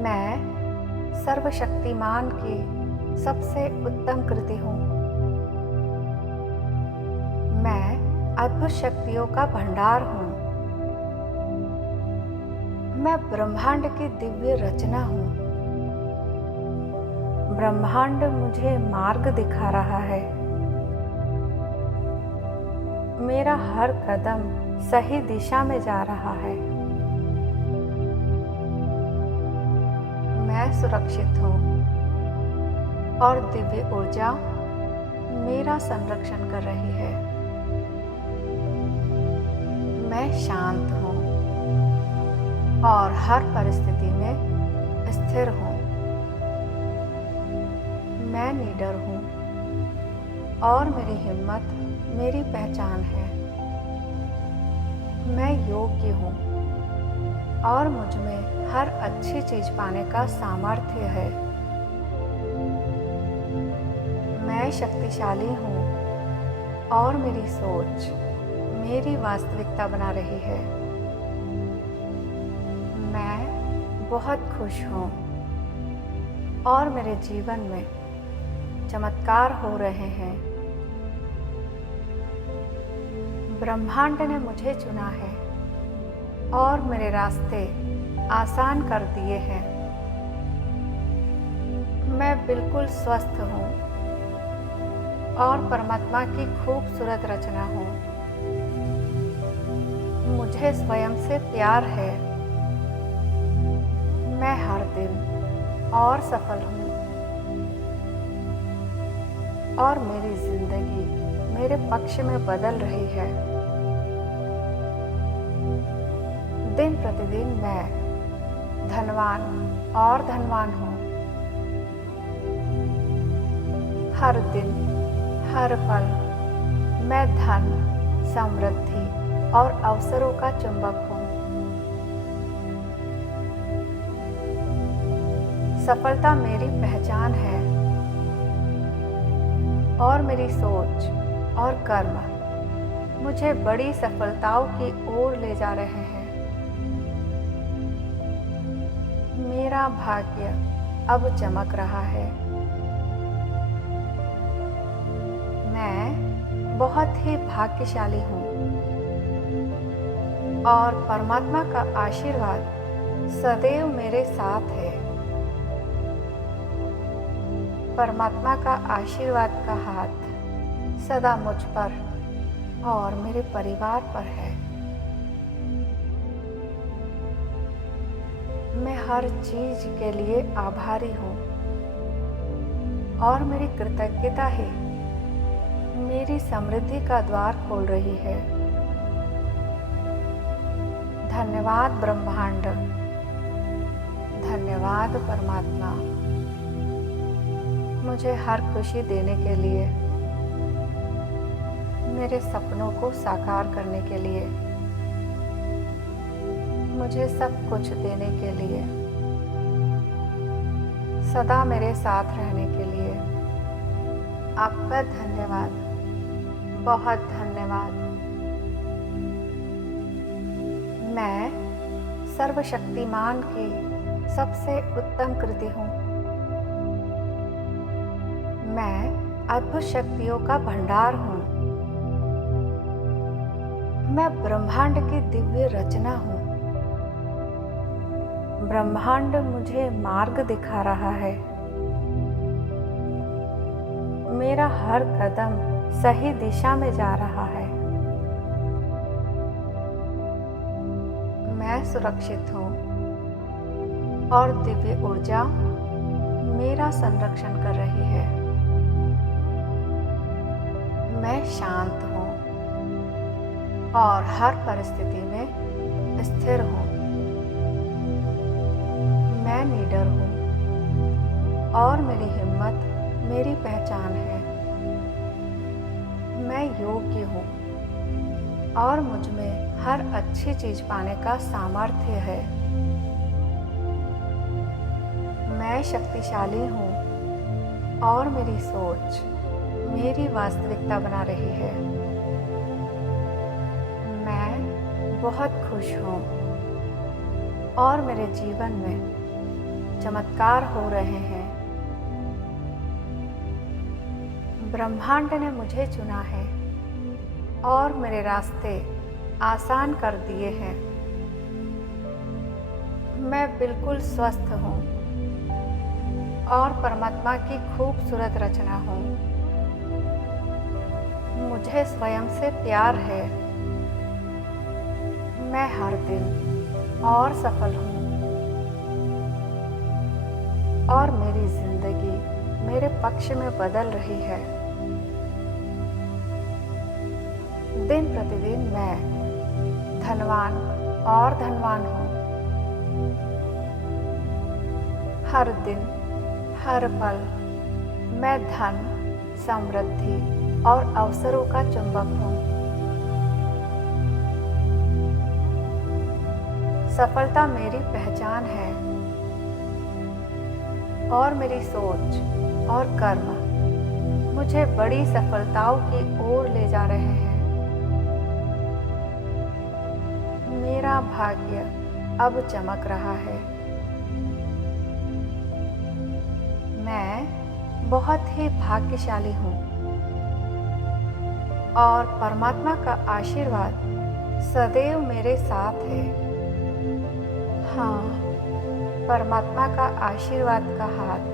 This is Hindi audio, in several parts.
मैं सर्वशक्तिमान की सबसे उत्तम कृति हूँ। मैं अद्भुत शक्तियों का भंडार हूँ। मैं ब्रह्मांड की दिव्य रचना हूँ। ब्रह्मांड मुझे मार्ग दिखा रहा है। मेरा हर कदम सही दिशा में जा रहा है। मैं सुरक्षित हूँ और दिव्य ऊर्जा मेरा संरक्षण कर रही है। मैं शांत हूँ और हर परिस्थिति में स्थिर हूँ। मैं निडर हूँ और मेरी हिम्मत मेरी पहचान है। मैं योग्य हूँ और मुझ में हर अच्छी चीज पाने का सामर्थ्य है। मैं शक्तिशाली हूँ और मेरी सोच मेरी वास्तविकता बना रही है। मैं बहुत खुश हूँ और मेरे जीवन में चमत्कार हो रहे हैं। ब्रह्मांड ने मुझे चुना है और मेरे रास्ते आसान कर दिए हैं। मैं बिल्कुल स्वस्थ हूँ और परमात्मा की खूबसूरत रचना हूँ। मुझे स्वयं से प्यार है। मैं हर दिन और सफल हूँ और मेरी जिंदगी मेरे पक्ष में बदल रही है। दिन प्रतिदिन मैं धनवान और धनवान हूँ। हर दिन हर पल मैं धन, समृद्धि और अवसरों का चुंबक हूँ। सफलता मेरी पहचान है और मेरी सोच और कर्म मुझे बड़ी सफलताओं की ओर ले जा रहे हैं। मेरा भाग्य अब चमक रहा है। मैं बहुत ही भाग्यशाली हूँ और परमात्मा का आशीर्वाद सदैव मेरे साथ है। परमात्मा का आशीर्वाद का हाथ सदा मुझ पर और मेरे परिवार पर है। मैं हर चीज के लिए आभारी हूँ और मेरी कृतज्ञता ही मेरी समृद्धि का द्वार खोल रही है। धन्यवाद ब्रह्मांड, धन्यवाद परमात्मा, मुझे हर खुशी देने के लिए, मेरे सपनों को साकार करने के लिए, मुझे सब कुछ देने के लिए, सदा मेरे साथ रहने के लिए आपका धन्यवाद, बहुत धन्यवाद। मैं सर्वशक्तिमान की सबसे उत्तम कृति हूँ। मैं अद्भुत शक्तियों का भंडार हूँ। मैं ब्रह्मांड की दिव्य रचना हूँ। ब्रह्मांड मुझे मार्ग दिखा रहा है। मेरा हर कदम सही दिशा में जा रहा है। मैं सुरक्षित हूँ और दिव्य ऊर्जा मेरा संरक्षण कर रही है। मैं शांत हूँ और हर परिस्थिति में स्थिर हूँ। मैं निडर हूँ और मेरी हिम्मत मेरी पहचान है। मैं योग्य हूँ और मुझ में हर अच्छी चीज पाने का सामर्थ्य है। मैं शक्तिशाली हूँ और मेरी सोच मेरी वास्तविकता बना रही है। मैं बहुत खुश हूँ और मेरे जीवन में चमत्कार हो रहे हैं। ब्रह्मांड ने मुझे चुना है और मेरे रास्ते आसान कर दिए हैं। मैं बिल्कुल स्वस्थ हूँ और परमात्मा की खूबसूरत रचना हूँ। मुझे स्वयं से प्यार है। मैं हर दिन और सफल हूँ और मेरी जिंदगी मेरे पक्ष में बदल रही है। दिन प्रतिदिन मैं धनवान और धनवान हूँ। हर दिन हर पल मैं धन, समृद्धि और अवसरों का चुंबक हूँ। सफलता मेरी पहचान है और मेरी सोच और कर्म मुझे बड़ी सफलताओं की ओर ले जा रहे हैं। मेरा भाग्य अब चमक रहा है। मैं बहुत ही भाग्यशाली हूँ और परमात्मा का आशीर्वाद सदैव मेरे साथ है। हाँ, परमात्मा का आशीर्वाद का हाथ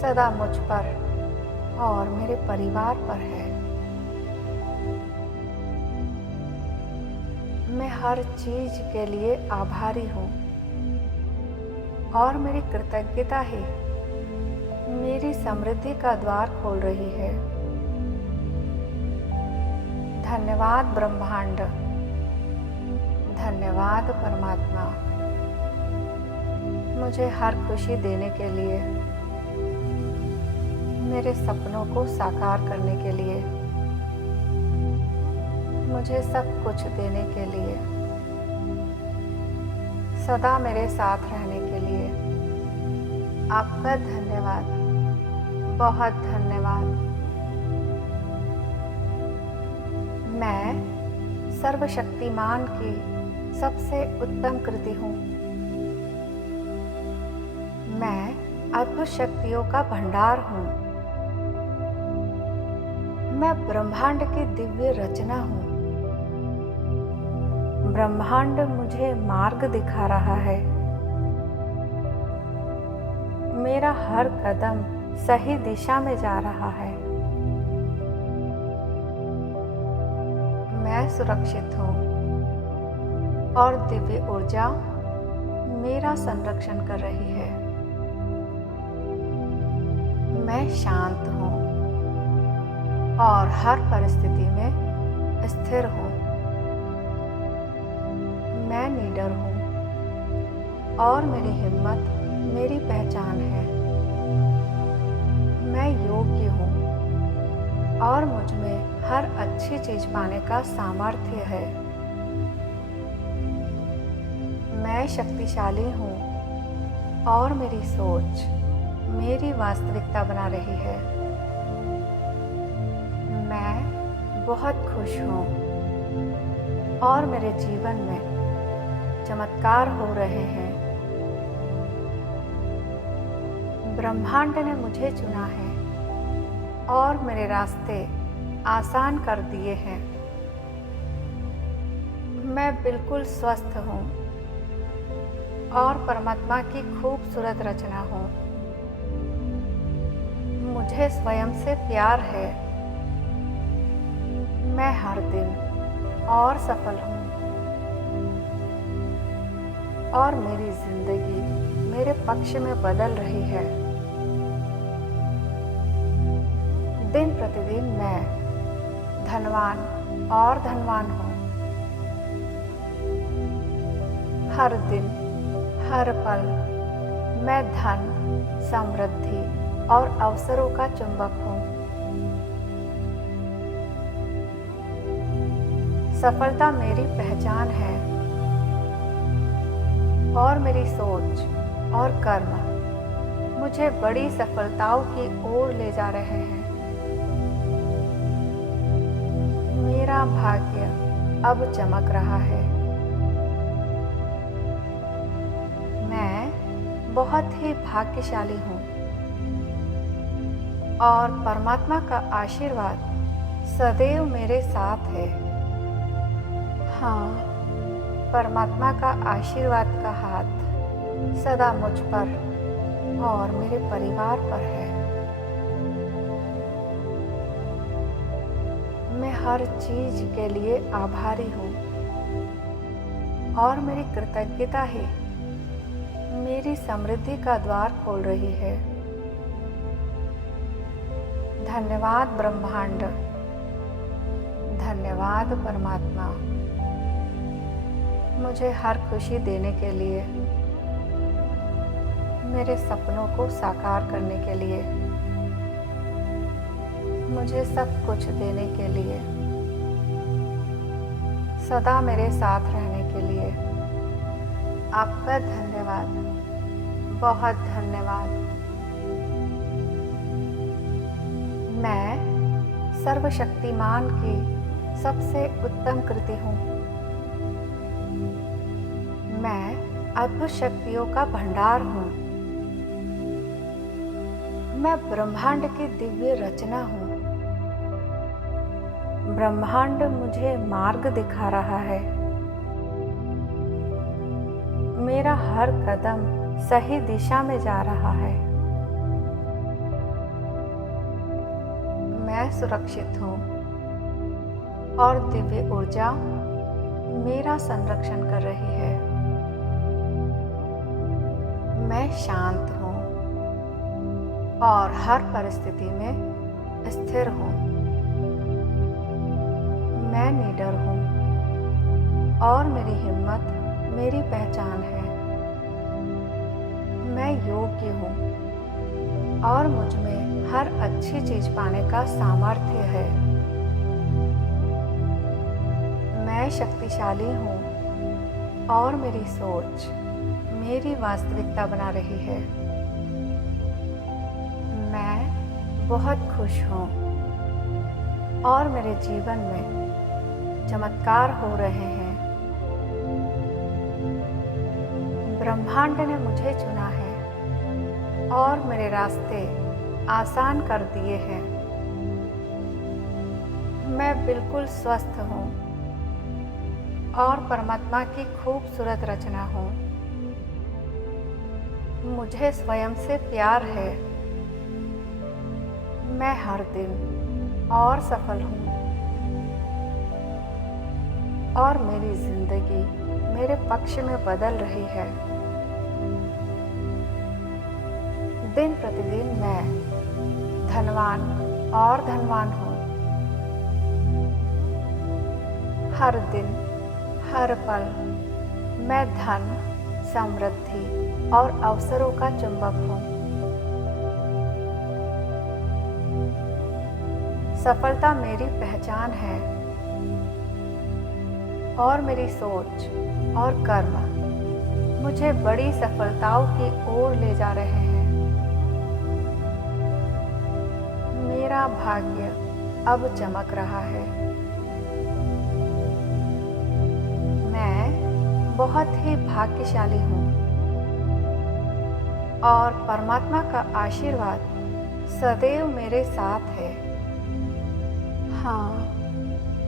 सदा मुझ पर और मेरे परिवार पर है। मैं हर चीज के लिए आभारी हूँ और मेरी कृतज्ञता ही मेरी समृद्धि का द्वार खोल रही है। धन्यवाद ब्रह्मांड, धन्यवाद परमात्मा, मुझे हर खुशी देने के लिए, मेरे सपनों को साकार करने के लिए, मुझे सब कुछ देने के लिए, सदा मेरे साथ रहने के लिए आपका धन्यवाद, बहुत धन्यवाद। मैं सर्वशक्तिमान की सबसे उत्तम कृति हूँ। मैं अद्भुत शक्तियों का भंडार हूँ। मैं ब्रह्मांड की दिव्य रचना हूँ। ब्रह्मांड मुझे मार्ग दिखा रहा है। मेरा हर कदम सही दिशा में जा रहा है। मैं सुरक्षित हूँ और दिव्य ऊर्जा मेरा संरक्षण कर रही है। मैं शांत हूँ और हर परिस्थिति में स्थिर हूँ। मैं निडर हूँ और मेरी हिम्मत मेरी पहचान है। मैं योग्य हूँ और मुझ में हर अच्छी चीज पाने का सामर्थ्य है। मैं शक्तिशाली हूँ और मेरी सोच मेरी वास्तविकता बना रही है। मैं बहुत खुश हूँ और मेरे जीवन में चमत्कार हो रहे हैं। ब्रह्मांड ने मुझे चुना है और मेरे रास्ते आसान कर दिए हैं। मैं बिल्कुल स्वस्थ हूँ और परमात्मा की खूबसूरत रचना हूँ। मुझे स्वयं से प्यार है। मैं हर दिन और सफल हूँ और मेरी जिंदगी मेरे पक्ष में बदल रही है। दिन प्रतिदिन मैं धनवान और धनवान हूँ। हर दिन हर पल मैं धन, समृद्धि और अवसरों का चुंबक हूँ। सफलता मेरी पहचान है और मेरी सोच और कर्म मुझे बड़ी सफलताओं की ओर ले जा रहे हैं। मेरा भाग्य अब चमक रहा है। मैं बहुत ही भाग्यशाली हूँ और परमात्मा का आशीर्वाद सदैव मेरे साथ है। हाँ, परमात्मा का आशीर्वाद का हाथ सदा मुझ पर और मेरे परिवार पर है। मैं हर चीज के लिए आभारी हूँ और मेरी कृतज्ञता ही मेरी समृद्धि का द्वार खोल रही है। धन्यवाद ब्रह्मांड, धन्यवाद परमात्मा, मुझे हर खुशी देने के लिए, मेरे सपनों को साकार करने के लिए, मुझे सब कुछ देने के लिए, सदा मेरे साथ रहने के लिए आपका धन्यवाद, बहुत धन्यवाद। मैं सर्वशक्तिमान की सबसे उत्तम कृति हूँ। मैं अद्भुत शक्तियों का भंडार हूँ। मैं ब्रह्मांड की दिव्य रचना हूँ। ब्रह्मांड मुझे मार्ग दिखा रहा है। मेरा हर कदम सही दिशा में जा रहा है। मैं सुरक्षित हूँ और दिव्य ऊर्जा मेरा संरक्षण कर रही है। मैं शांत हूँ और हर परिस्थिति में स्थिर हूँ। मैं निडर हूँ और मेरी हिम्मत मेरी पहचान है। मैं योग्य हूँ और मुझ में हर अच्छी चीज पाने का सामर्थ्य है। मैं शक्तिशाली हूँ और मेरी सोच मेरी वास्तविकता बना रही है। मैं बहुत खुश हूँ और मेरे जीवन में चमत्कार हो रहे हैं। ब्रह्मांड ने मुझे चुना है और मेरे रास्ते आसान कर दिए हैं। मैं बिल्कुल स्वस्थ हूँ और परमात्मा की खूबसूरत रचना हूँ। मुझे स्वयं से प्यार है। मैं हर दिन और सफल हूँ और मेरी जिंदगी मेरे पक्ष में बदल रही है। दिन प्रतिदिन मैं धनवान और धनवान हूँ। हर दिन हर पल मैं धन, समृद्धि और अवसरों का चुंबक हूँ। सफलता मेरी पहचान है और मेरी सोच और कर्म मुझे बड़ी सफलताओं की ओर ले जा रहे हैं। मेरा भाग्य अब चमक रहा है। मैं बहुत ही भाग्यशाली हूँ और परमात्मा का आशीर्वाद सदैव मेरे साथ है। हाँ,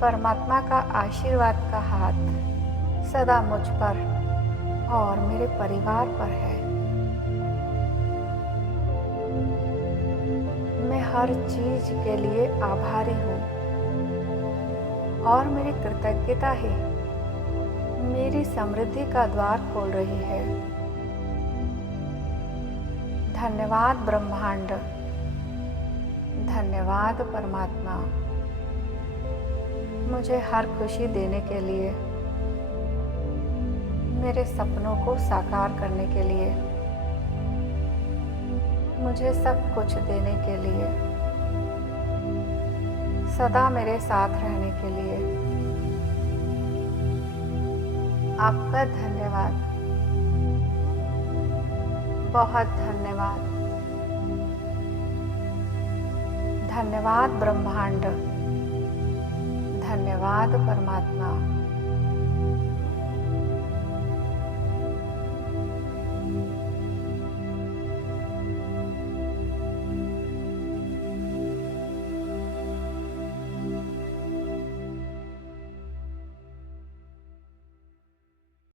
परमात्मा का आशीर्वाद का हाथ सदा मुझ पर और मेरे परिवार पर है। मैं हर चीज के लिए आभारी हूँ और मेरी कृतज्ञता ही मेरी समृद्धि का द्वार खोल रही है। धन्यवाद ब्रह्मांड, धन्यवाद परमात्मा, मुझे हर खुशी देने के लिए, मेरे सपनों को साकार करने के लिए, मुझे सब कुछ देने के लिए, सदा मेरे साथ रहने के लिए आपका धन्यवाद, बहुत धन्यवाद। धन्यवाद ब्रह्मांड, धन्यवाद परमात्मा।